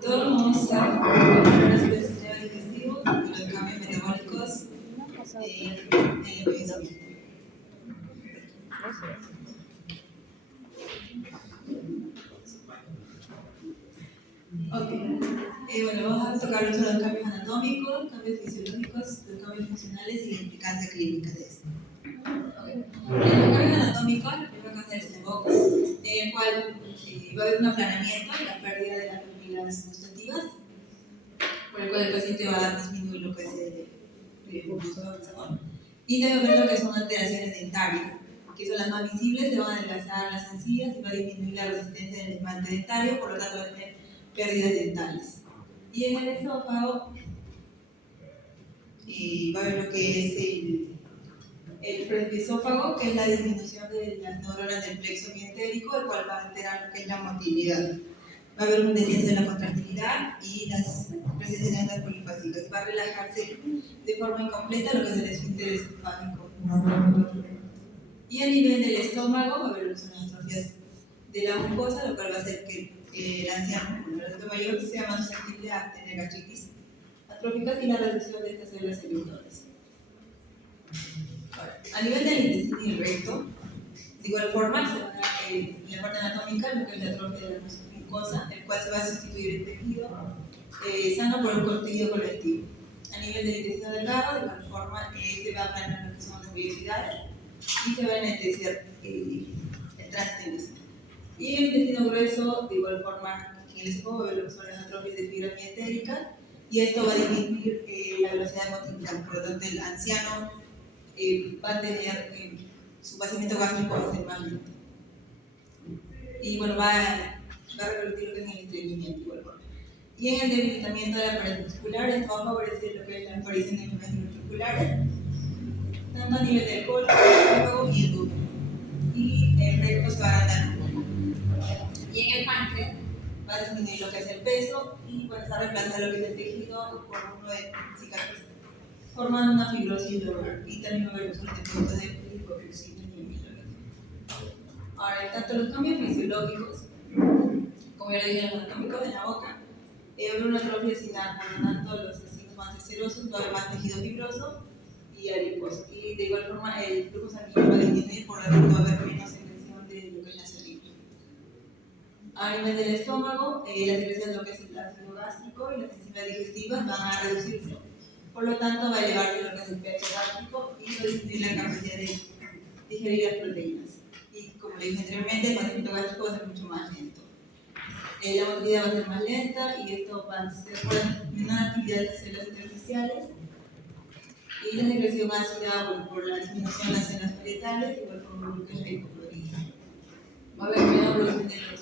Todos vamos a hablar sobre el sistema digestivo y los cambios metabólicos en el envejecimiento. Bueno, vamos a tocar sobre los cambios anatómicos, cambios fisiológicos, los cambios funcionales y la implicancia clínica de esto. Los cambios anatómicos, la primera cosa es el box, en el cual va a haber un aplanamiento y la pérdida de las papilas gustativas, por el cual el paciente va a disminuir lo que es el gusto del sabor. Y debe haber lo que son alteraciones dentarias, que son las más visibles, se van a adelgazar las encías y va a disminuir la resistencia del esmalte dentario, por lo tanto va a tener pérdidas dentales. Y en el esófago va a haber lo que es el presbiesófago, que es la disminución de las neuronas del plexo mientérico, el cual va a alterar lo que es la motilidad. Va a haber un descenso en la contractilidad y las presencia de las polifásicas. Va a relajarse de forma incompleta lo que es el esfínter esofágico. Y a nivel del estómago va a haber lo que son las atrofias de la mucosa, lo cual va a hacer que el anciano, el adulto mayor, sea más susceptible a tener gastritis atróficas y la reducción de estas células eructoras. A nivel del intestino y el recto, de igual forma, se va a dar en la parte anatómica lo que es la atrofia de la mucosa, el cual se va a sustituir el tejido sano por un tejido colectivo. A nivel del intestino delgado, de igual forma, se va a aplanar lo que son las vellosidades y se va a enlentecer el tránsito intestinal. Y en el intestino grueso, de igual forma, en el esófago va a ver lo que son las atrofias de fibras mientéricas y esto va a disminuir la velocidad de motilidad. Por lo tanto, el anciano va a tener su vaciamiento gástrico va a ser más lento. Y bueno, va a revertir lo que es el estreñimiento igual forma. Y en el debilitamiento de la pared muscular, esto va a favorecer lo que es la aparición de enfermedades musculares, tanto a nivel del colon, el estómago y el duodeno. Y el recto se va a agrandar un poco. Y en el páncreas va a disminuir lo que es el peso y bueno, se va a reemplazar lo que es el tejido por uno de cicatrices, formando una fibrosis lobar y también va a haber los efectos de hipoglucemia y amiloidosis. Ahora, tanto los cambios fisiológicos, como ya le dije, los anatómicos de la boca, va a haber una atrofia sinal, por lo tanto los vecinos más escerosos, va a haber más tejido fibroso y adiposo. Y de igual forma, el flujo sanguíneo va a disminuir, por lo tanto va a haber menos secreción de lo que es la saliva. A nivel del estómago, la secreción de lo que es el ácido gástrico y las enzimas digestivas van a reducirse. Por lo tanto, va a elevarse lo que es el pH gástrico y va a disminuir la capacidad de digerir las proteínas. Y como le dije anteriormente, el vaciamiento gástrico va a ser mucho más lento. La motilidad va a ser más lenta y esto va a ser por la menor actividad de las células intersticiales y la secreción ácida por la disminución de las células parietales, igual como lo que es la hipocloridria. Va a haber menor producción de los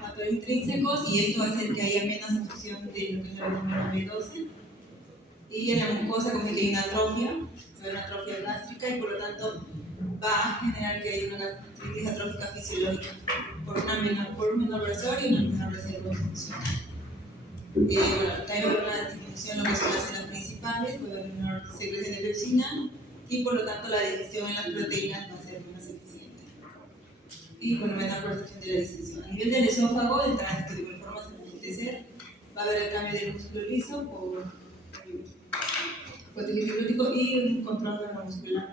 factores intrínsecos y esto va a hacer que haya menos absorción de lo que es la vitamina B12. Y en la mucosa, como que hay una atrofia, va a haber una atrofia gástrica y por lo tanto va a generar que haya una gastritis atrófica fisiológica por un menor grosor y una menor reserva de función. Bueno, también va a haber una disminución en lo que son las células principales, va a haber menor secreción de pepsina y por lo tanto la digestión en las proteínas va a ser más eficiente. Y bueno, menor percepción de la distensión. A nivel del esófago, el tránsito de igual forma se va a enlentecer, va a haber el cambio del músculo liso por tejido fibrótico y un control neuromuscular.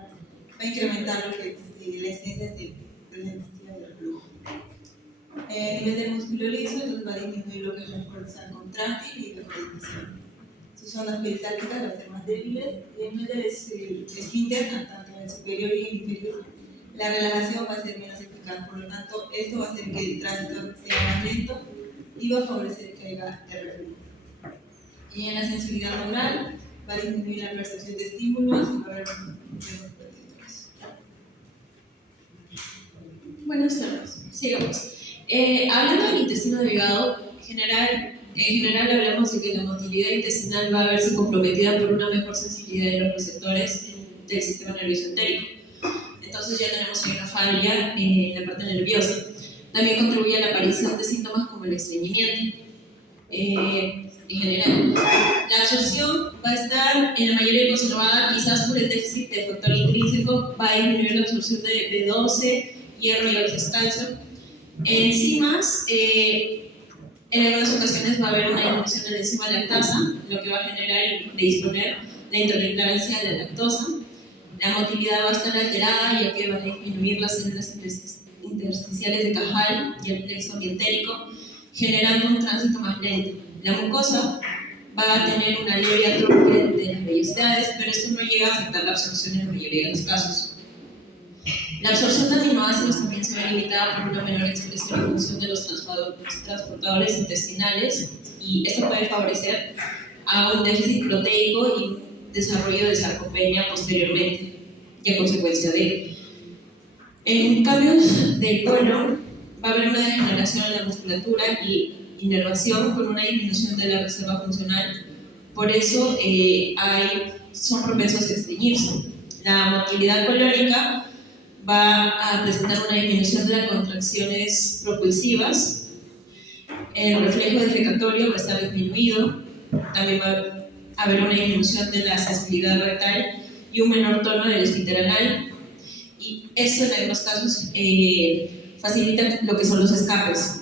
Va a incrementar lo que es la incidencia de presencia del reflujo. A nivel del músculo liso, entonces va a disminuir lo que es la fuerza contráctil y la coordinación. Sus zonas peristálticas van a ser más débiles y en nivel del esfínter, tanto en el superior y en el inferior, la relajación va a ser menos eficaz. Por lo tanto, esto va a hacer que el tránsito sea más lento y va a favorecer que haya el reflujo. Y en la sensibilidad neural, va a disminuir la percepción de estímulos y va a haber menos protectores. Buenas tardes, sigamos. Hablando del intestino delgado, en general hablamos de que la motilidad intestinal va a verse comprometida por una mejor sensibilidad de los receptores del sistema nervioso entérico. Entonces ya tenemos una falla en la parte nerviosa. También contribuye a la aparición de síntomas como el estreñimiento. En general, la absorción va a estar en la mayoría conservada, quizás por el déficit de factor intrínseco, va a disminuir la absorción de B12, hierro y óxido calcio. Enzimas, en algunas ocasiones va a haber una disminución de la enzima lactasa, lo que va a generar y predisponer la intolerancia a la lactosa. La motilidad va a estar alterada, ya que va a disminuir las células intersticiales de Cajal y el plexo mientérico, generando un tránsito más lento. La mucosa va a tener una leve atrofia de las vellosidades, pero esto no llega a afectar la absorción en la mayoría de los casos. La absorción de aminoácidos también se ve limitada por una menor expresión en función de los transportadores intestinales, y esto puede favorecer a un déficit proteico y un desarrollo de sarcopenia posteriormente, y a consecuencia de. En cambios del colon, va a haber una degeneración en la musculatura y inervación con una disminución de la reserva funcional. Por eso son propensos a estreñirse. La motilidad colónica va a presentar una disminución de las contracciones propulsivas. El reflejo defecatorio va a estar disminuido. También va a haber una disminución de la sensibilidad rectal y un menor tono del esfínter anal. Y eso en algunos casos facilita lo que son los escapes.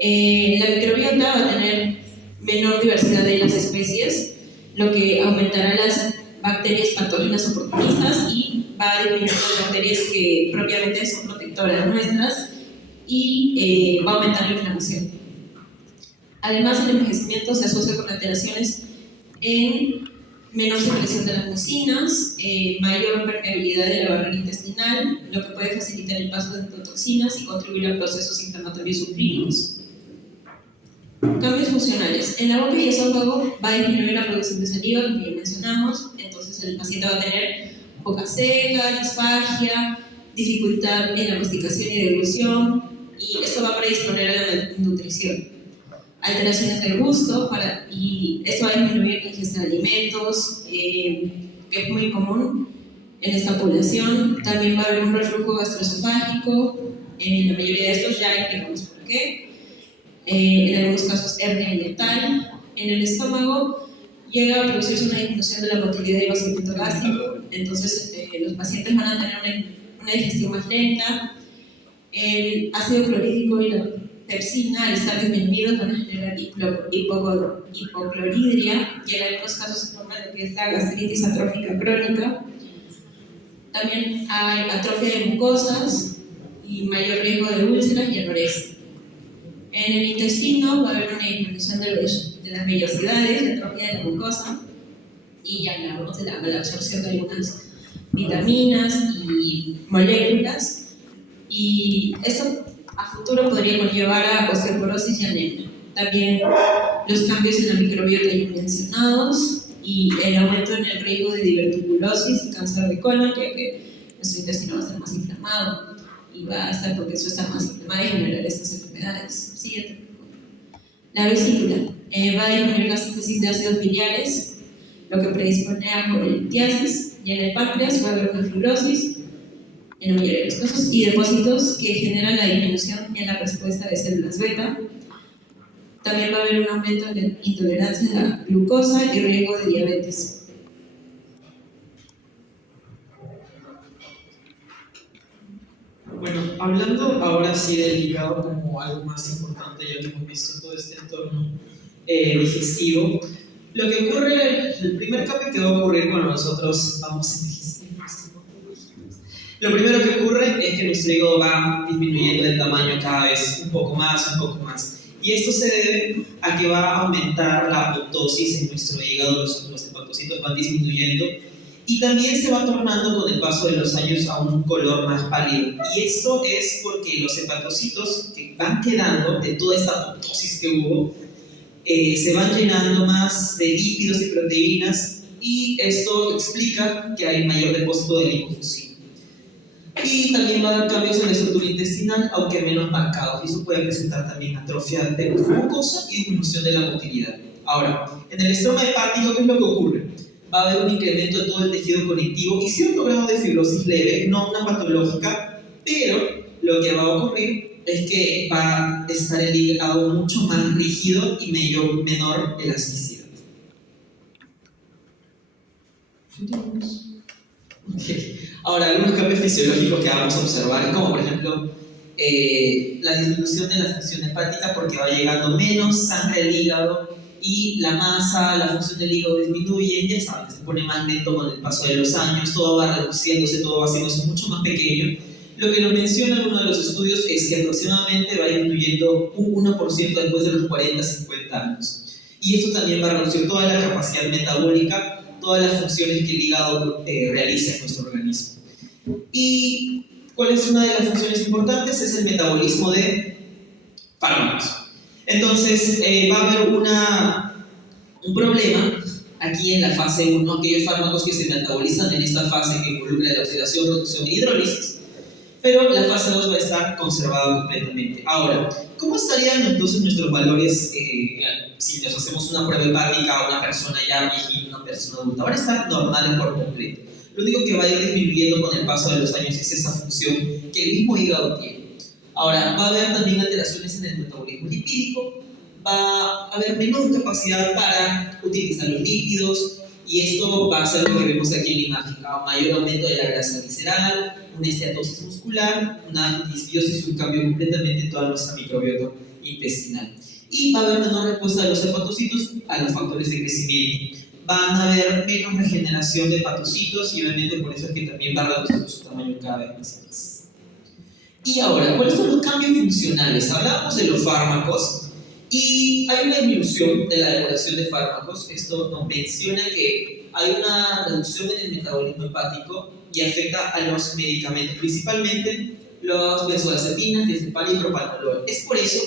La microbiota va a tener menor diversidad de las especies, lo que aumentará las bacterias patógenas oportunistas y va a disminuir las bacterias que propiamente son protectoras nuestras, y va a aumentar la inflamación. Además, el envejecimiento se asocia con alteraciones en menor secreción de las mucinas, mayor permeabilidad de la barrera intestinal, lo que puede facilitar el paso de endotoxinas y contribuir a procesos inflamatorios subclínicos. Cambios funcionales. En la boca y esófago va a disminuir la producción de saliva, como ya mencionamos, entonces el paciente va a tener boca seca, disfagia, dificultad en la masticación y deglución, y esto va a predisponer a la malnutrición. Alteraciones del gusto, y esto va a disminuir la ingesta de alimentos, que es muy común en esta población. También va a haber un reflujo gastroesofágico, en la mayoría de estos ya explicamos por qué. En algunos casos hernia letal. En el estómago llega a producirse una disminución de la motilidad y vaciamiento gástrico, entonces los pacientes van a tener una digestión más lenta. El ácido clorhídrico y la pepsina, al estar disminuidos, van a generar hipocloridria, y en algunos casos se forma lo que es la gastritis atrófica crónica. También hay atrofia de mucosas y mayor riesgo de úlceras y anorexia. En el intestino va a haber una disminución de las vellosidades, la atrofia de la mucosa, y ya hablamos de la malabsorción de algunas vitaminas y moléculas, y esto a futuro podría conllevar a osteoporosis y anemia. También los cambios en la microbiota ya mencionados, y el aumento en el riesgo de diverticulosis y cáncer de colon, ya que nuestro intestino va a estar más inflamado y va a estar propenso a estar más inflamado y generar estas enfermedades. Siguiente. La vesícula va a disminuir la síntesis de ácidos biliares, lo que predispone a colitiasis, y en el páncreas va a haber una fibrosis, en la mayoría de los casos, y depósitos que generan la disminución en la respuesta de células beta. También va a haber un aumento en la intolerancia a la glucosa y riesgo de diabetes. Bueno, hablando ahora sí del hígado como algo más importante, ya que hemos visto todo este entorno digestivo, lo que ocurre, el primer cambio que va a ocurrir cuando nosotros vamos envejeciendo, lo primero que ocurre es que nuestro hígado va disminuyendo de tamaño cada vez un poco más, y esto se debe a que va a aumentar la apoptosis en nuestro hígado, los hepatocitos van disminuyendo, y también se va tornando con el paso de los años a un color más pálido. Y esto es porque los hepatocitos que van quedando de toda esta apoptosis que hubo, se van llenando más de lípidos y proteínas, y esto explica que hay mayor depósito de lipofuscina. Y también va a dar cambios en la estructura intestinal, aunque menos marcados, y eso puede presentar también atrofia de la mucosa y disminución de la motilidad. Ahora, en el estroma hepático, ¿qué es lo que ocurre? Va a haber un incremento de todo el tejido conectivo y cierto grado de fibrosis leve, no una patológica, pero lo que va a ocurrir es que va a estar el hígado mucho más rígido y menor elasticidad. Okay. Ahora, algunos cambios fisiológicos que vamos a observar, como por ejemplo la disminución de la función hepática porque va llegando menos sangre al hígado y la masa, la función del hígado disminuye, ya saben, se pone más lento con el paso de los años, todo va reduciéndose, todo va haciéndose mucho más pequeño. Lo que nos menciona alguno de los estudios es que aproximadamente va disminuyendo un 1% después de los 40-50 años. Y esto también va a reducir toda la capacidad metabólica, todas las funciones que el hígado realiza en nuestro organismo. ¿Y cuál es una de las funciones importantes? Es el metabolismo de fármacos. Entonces, va a haber un problema aquí en la fase 1, aquellos fármacos que se metabolizan en esta fase que involucra la oxidación, reducción y hidrólisis, pero la fase 2 va a estar conservada completamente. Ahora, ¿cómo estarían entonces nuestros valores si nos hacemos una prueba hepática a una persona ya viejita, una persona adulta? Van a estar normales por completo. Lo único que va a ir disminuyendo con el paso de los años es esa función que el mismo hígado tiene. Ahora, va a haber también alteraciones en el metabolismo lipídico, va a haber menor capacidad para utilizar los lípidos, y esto va a ser lo que vemos aquí en la imagen: mayor aumento de la grasa visceral, una esteatosis muscular, una disbiosis, un cambio completamente en toda nuestra microbiota intestinal. Y va a haber menor respuesta de los hepatocitos a los factores de crecimiento. Van a haber menos regeneración de hepatocitos y obviamente por eso es que también va a reducir su tamaño cada vez más. Y ahora, ¿cuáles son los cambios funcionales? Hablábamos de los fármacos y hay una disminución de la depuración de fármacos. Esto nos menciona que hay una reducción en el metabolismo hepático y afecta a los medicamentos, principalmente los benzodiazepinas, diazepam y propanolol. Es por eso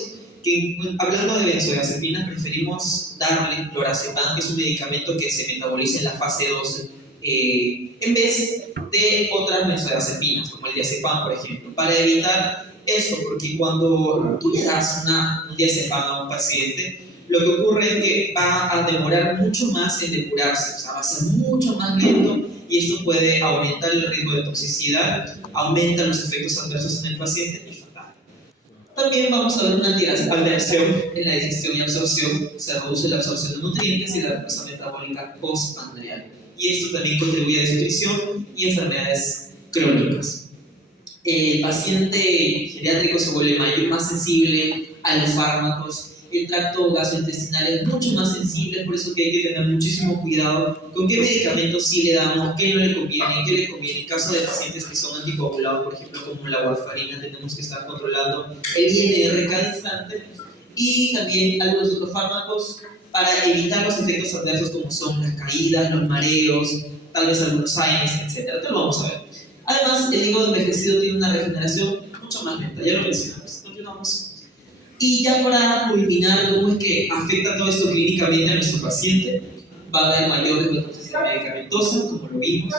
que, hablando de benzodiazepinas, preferimos darle lorazepam, que es un medicamento que se metaboliza en la fase 2, en vez de otras benzodiazepinas, como el diazepam, por ejemplo, para evitar eso, porque cuando tú le das un diazepam a un paciente, lo que ocurre es que va a demorar mucho más en depurarse, o sea, va a ser mucho más lento, y esto puede aumentar el riesgo de toxicidad, aumenta los efectos adversos en el paciente y fatal. También vamos a ver una alteración en la digestión y absorción, se reduce la absorción de nutrientes y la respuesta metabólica postprandial. Y esto también contribuye a desnutrición y enfermedades crónicas. El paciente geriátrico se vuelve más sensible a los fármacos, el tracto gastrointestinal es mucho más sensible, por eso que hay que tener muchísimo cuidado con qué medicamentos sí le damos, qué no le conviene, qué le conviene. En caso de pacientes que son anticoagulados, por ejemplo, como la warfarina, tenemos que estar controlando el INR cada instante, y también algunos otros fármacos para evitar los efectos adversos como son las caídas, los mareos, tal vez algunos AINES, etc. Esto lo vamos a ver. Además, el hígado envejecido tiene una regeneración mucho más lenta, ya lo mencionamos. Continuamos. Y ya para culminar cómo es que afecta todo esto clínicamente a nuestro paciente, va a haber mayor toxicidad medicamentosa, como lo vimos,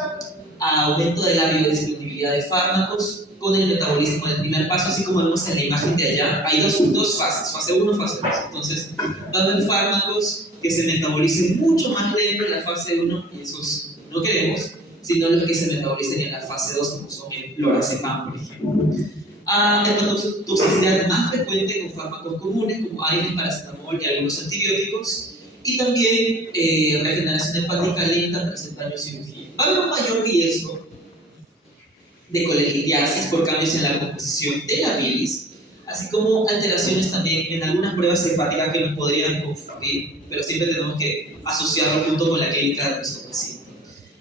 aumento de la biodisponibilidad de fármacos con el metabolismo del primer paso, así como vemos en la imagen de allá. Hay dos fases, fase 1 y fase 2. Entonces, va a haber fármacos que se metabolicen mucho más lento en la fase 1, y esos no queremos, sino los que se metabolicen en la fase 2, como son el lorazepam, por ejemplo. Toxicidad más frecuente con fármacos comunes como AINES, paracetamol y algunos antibióticos, y también regeneración hepática lenta tras el daño de cirugía. Va a haber un mayor riesgo de colelitiasis por cambios en la composición de la bilis, así como alteraciones también en algunas pruebas hepáticas que nos podrían confundir, pero siempre tenemos que asociarlo junto con la clínica de nuestro paciente.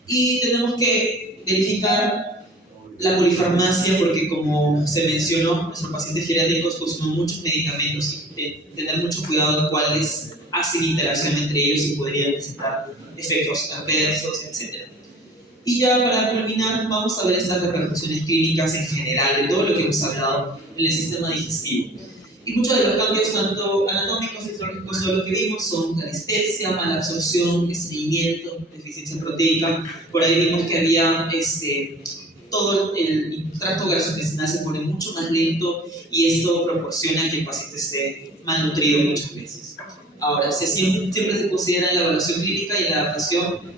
Y tenemos que verificar la polifarmacia, porque como se mencionó, nuestros pacientes geriátricos consumen muchos medicamentos y tener mucho cuidado en cuáles hacen interacción entre ellos y podrían presentar efectos adversos, etc. Y ya para culminar, vamos a ver estas repercusiones clínicas en general de todo lo que hemos hablado en el sistema digestivo. Y muchos de los cambios, tanto anatómicos y fisiológicos, todo lo que vimos son la dispepsia, mala absorción, estreñimiento, deficiencia proteica. Por ahí vimos que había todo el tracto gastrointestinal se pone mucho más lento, y esto proporciona que el paciente esté malnutrido muchas veces. Ahora, siempre se considera en la evaluación clínica y la adaptación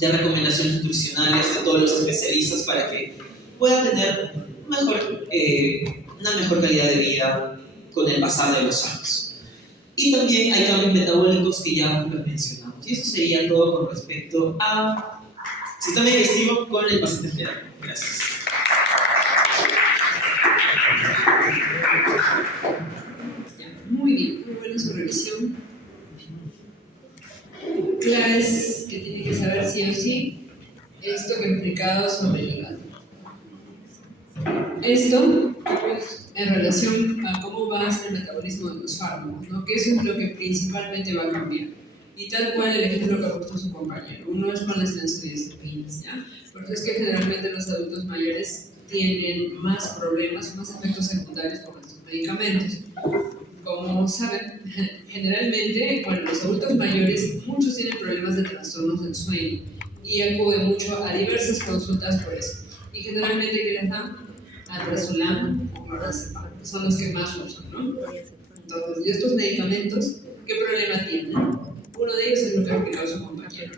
de recomendaciones nutricionales de todos los especialistas para que pueda tener una mejor calidad de vida con el pasar de los años. Y también hay cambios metabólicos que ya los mencionamos. Y eso sería todo con respecto a Sistema digestivo con el paciente general. Gracias. Muy bien, muy buena su revisión. Claves que tiene que saber sí o sí, esto que he explicado sobre el hígado. Esto pues, en relación a cómo va a ser el metabolismo de los fármacos, ¿no? Que eso es lo que principalmente va a cambiar. Y tal cual el ejemplo que ha puesto su compañero, uno es con las benzodiazepinas, ¿ya? Porque es que generalmente los adultos mayores tienen más problemas, más efectos secundarios con estos medicamentos. Como saben, generalmente, bueno, los adultos mayores, muchos tienen problemas de trastornos del sueño y acuden mucho a diversas consultas por eso. Y generalmente, ¿qué les dan? Alprazolam o clonazepam, que son los que más usan, ¿no? Entonces, ¿y estos medicamentos qué problema tienen? Uno de ellos es lo que ha explicado su compañero.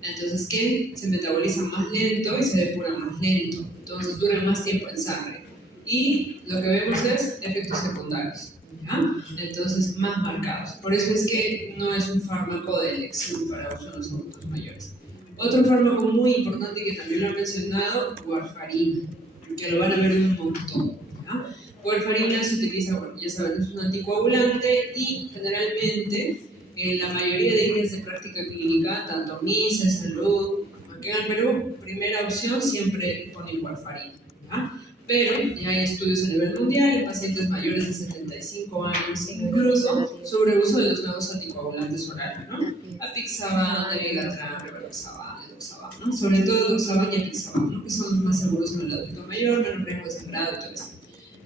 Entonces, ¿qué? Se metabolizan más lento y se depuran más lento. Entonces, duran más tiempo en sangre. Y lo que vemos es efectos secundarios, ¿ya? Entonces, más marcados. Por eso es que no es un fármaco de elección para uso en los adultos mayores. Otro fármaco muy importante que también lo he mencionado, warfarina, que lo van a ver un montón, ¿ya? Warfarina se utiliza, bueno, ya saben, es un anticoagulante y generalmente en la mayoría de líneas de práctica clínica, tanto MISA, Salud, aquí en el Perú, primera opción siempre ponen warfarina, ¿ya? Pero ya hay estudios a nivel mundial en pacientes mayores de 75 años, incluso sobre uso de los nuevos anticoagulantes orales, ¿no? Apixaban, Dabigatran, Rivaroxaban, Edoxaban, ¿no? Sobre todo Edoxaban y Apixaban, ¿no? Que son los más seguros en el adulto mayor, menos riesgo de sangrado y todo eso.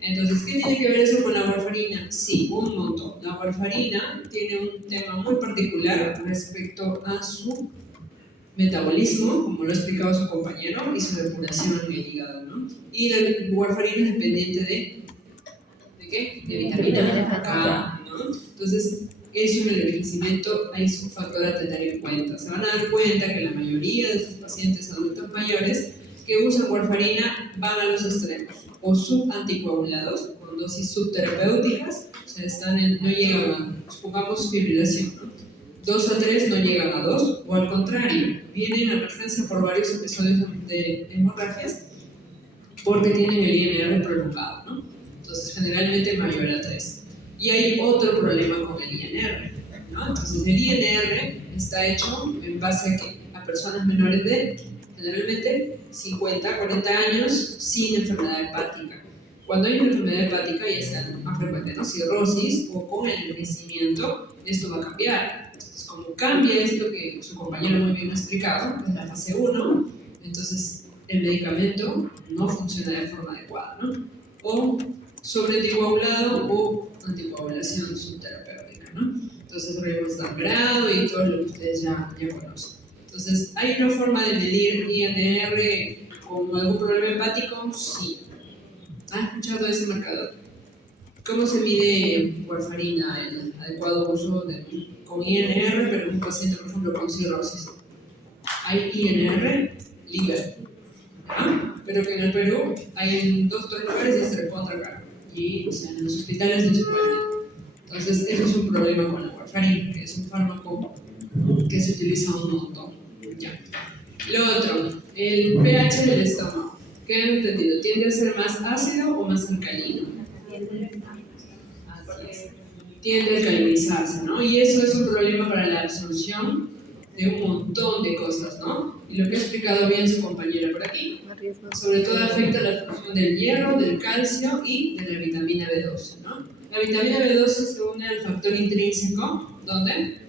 Entonces, ¿qué tiene que ver eso con la warfarina? Sí, un montón. La warfarina tiene un tema muy particular respecto a su metabolismo, como lo ha explicado su compañero, y su depuración en el hígado, ¿no? Y la warfarina es dependiente ¿de qué? De vitamina K, ¿no? Entonces, eso en el envejecimiento es un factor a tener en cuenta. Se van a dar cuenta que la mayoría de sus pacientes adultos mayores que usan warfarina van a los extremos, o subanticoagulados, con dosis subterapéuticas, o sea, no llegan a, supongamos, fibrilación, ¿no? 2 a 3 no llegan a 2, o al contrario, vienen a emergencia por varios episodios de hemorragias porque tienen el INR prolongado, ¿no? Entonces, generalmente mayor a 3. Y hay otro problema con el INR, ¿no? Entonces, el INR está hecho en base a que a personas menores de, generalmente, 50, 40 años sin enfermedad hepática. Cuando hay una enfermedad hepática, ya sea más frecuente, ¿no? Cirrosis o con el envejecimiento, esto va a cambiar. Entonces, como cambia esto que su compañero muy bien ha explicado, que es la fase 1, entonces el medicamento no funciona de forma adecuada, ¿no? O sobreanticoagulado o anticoagulación subterapéutica, ¿no? Entonces, riesgo de sangrado y todo lo que ustedes ya conocen. Entonces, ¿hay una forma de medir INR con algún problema hepático? Sí. ¿Han escuchado ese marcador? ¿Cómo se mide warfarina, el adecuado uso con INR, pero en un paciente, por ejemplo, con cirrosis? Hay INR libre, ¿ah? Pero que en el Perú hay en 2 o 3 lugares y se recontra caro. Y o sea, en los hospitales no se puede medir. Entonces, eso es un problema con la warfarina, que es un fármaco que se utiliza un montón. Ya. Lo otro, el pH del estómago. ¿Qué han entendido? ¿Tiende a ser más ácido o más alcalino? Tiende a alcalinizarse, ¿no? Y eso es un problema para la absorción de un montón de cosas, ¿no? Y lo que ha explicado bien su compañera por aquí, sobre todo afecta la función del hierro, del calcio y de la vitamina B12, ¿no? La vitamina B12 se une al factor intrínseco, ¿dónde?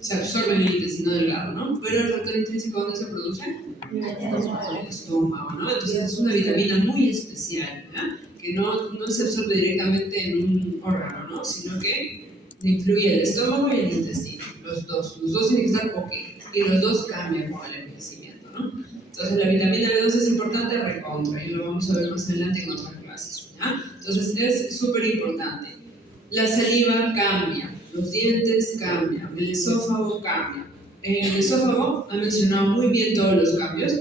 Se absorbe en el intestino delgado, ¿no? Pero el factor intrínseco, ¿dónde se produce? En el estómago, ¿no? Entonces es una vitamina muy especial, ¿ya? Que no se absorbe directamente en un órgano, ¿no? Sino que influye el estómago y el intestino, los dos tienen que estar ok, y los dos cambian con el envejecimiento, ¿no? Entonces la vitamina B12 es importante, recontra, y lo vamos a ver más adelante en otras clases, ¿ya? Entonces es súper importante. La saliva cambia, los dientes cambian, el esófago cambia. En el esófago ha mencionado muy bien todos los cambios.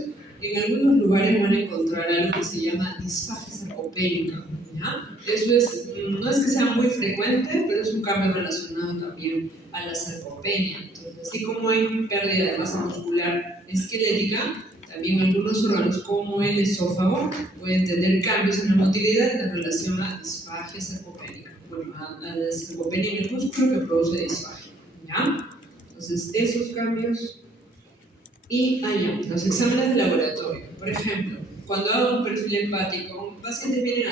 En algunos lugares van a encontrar algo que se llama disfagia sarcopénica. ¿ya? Eso es, no es que sea muy frecuente, pero es un cambio relacionado también a la sarcopenia. Entonces, así como hay pérdida de masa muscular esquelética, también algunos órganos como el esófago pueden tener cambios en la motilidad en relación a disfagia sarcopénica, bueno, a la sarcopenia en el músculo que produce disfagia, ¿ya? Entonces, esos cambios. Y allá, los exámenes de laboratorio. Por ejemplo, cuando hago un perfil hepático, pacientes vienen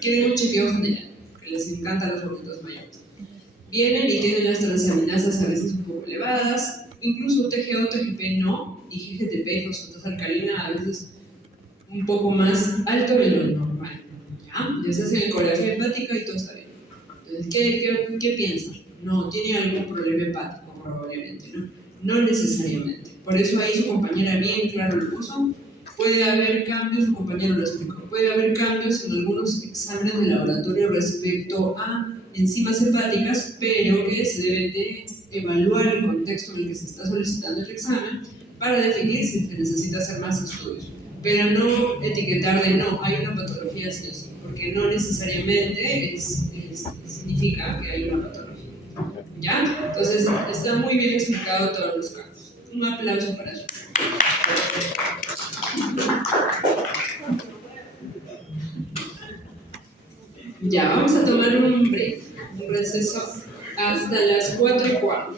quieren un chequeo general, que les encantan los gorditos mayores. Vienen y tienen las transaminasas a veces un poco elevadas, incluso TGO, TGP no, y GGTP, fosfatasa alcalina, a veces un poco más alto de lo normal. ¿Ya? Les hacen ecografía hepática y todo está bien. Entonces, ¿qué piensan? No, tiene algún problema hepático, probablemente, ¿no? No necesariamente. Por eso ahí su compañera bien claro lo puso. Puede haber cambios, su compañero lo explicó, puede haber cambios en algunos exámenes de laboratorio respecto a enzimas hepáticas, pero que se debe de evaluar el contexto en el que se está solicitando el examen para definir si se necesita hacer más estudios. Pero no etiquetar de no, hay una patología sí o sí, porque no necesariamente significa que hay una patología. ¿Ya? Entonces, está muy bien explicado todos los casos. Un aplauso para eso. Ya, vamos a tomar un break, un receso hasta las 4:15.